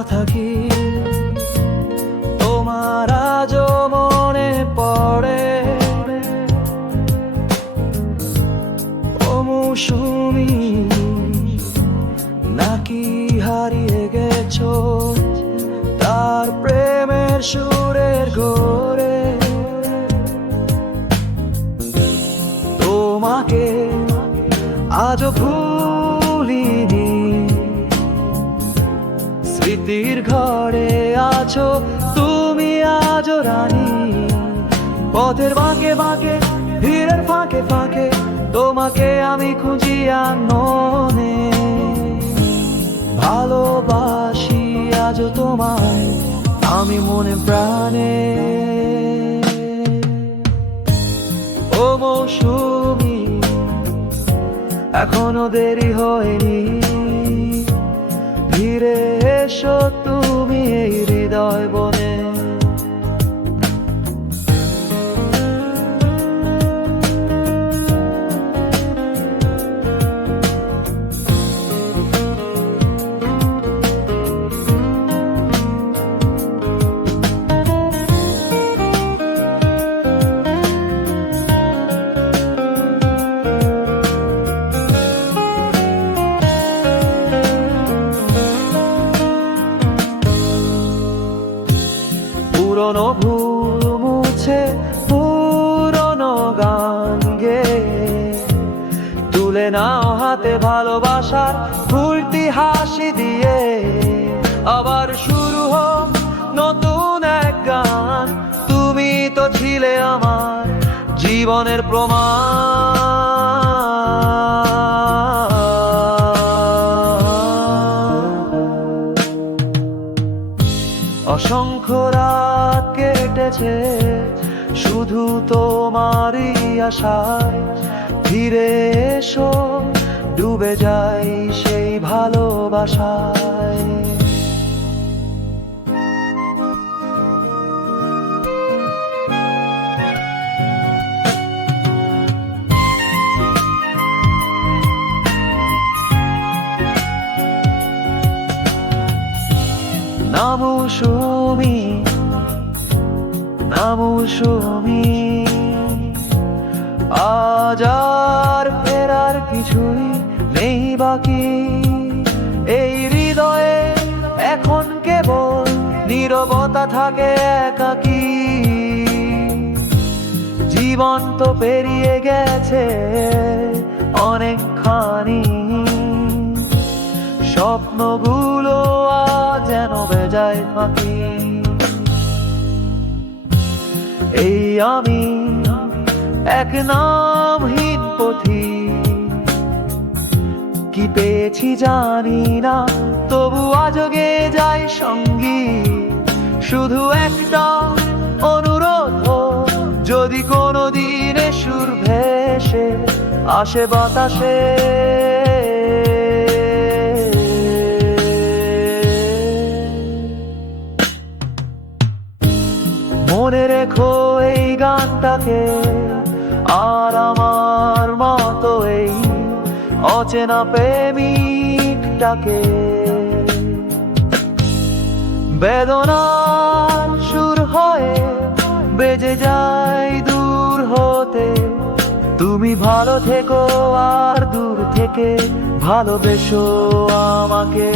আমার কথা কি তোমার আজও মনে পড়ে। ও মৌসুমি নাকি হারিয়ে গেছো? তার প্রেমের সুরের ঘোরে। তোমাকে আজও ভুলিনি স্মৃতির ঘরে আছো, তুমি আজও রানী। পথের বাঁকে বাঁকে, ভিড়ের ফাঁকে ফাঁকে, তোমাকে আমি খুঁজি আননে ভালোবাসি আজও তোমায়, আমি মনে প্রাণে। ও মৌসুমি, এখনও দেরি হয়নি। ফিরে এসো তুমি এই হৃদয় বনে পুরনো ভুল মুছে, পুরনো গান গে। তুলে নাও হাতে ভালোবাসার ফুলটি হাসি দিয়ে। আবার শুরু হোক নতুন এক গান। তুমি তো ছিলে আমার জীবনের প্রমাণ। অসংখ্য রাত কেটেছে শুধু তোমারই আশায়। ফিরে এসো ডুবে যাই সেই ভালোবাসায়। নামুসুমি নামুসুমি আজ আর ফেরার কিছুই নেই বাকি। এই হৃদয়ে এখন কেবল নীরবতা থাকে একাকি। জীবন তো পেরিয়ে গেছে অনেকখানি। স্বপ্নগুলো আজ যেন বেজায় ফাঁকি। এই আমি এক নামহীন পথি কি পেয়েছি জানি না, তবু আজগে যাই সঙ্গী। শুধু একটা অনুরোধ যদি কোনো দিনে সুর ভেসে আসে বাতাসে। রেখো এই গানটাকে, আর আমার মতো এই অচেনা প্রেমিকটাকে। বেদনার সুর হয়ে বেজে যায় দূর হতে। তুমি ভালো থেকো আর দূর থেকে ভালোবেসো আমাকে।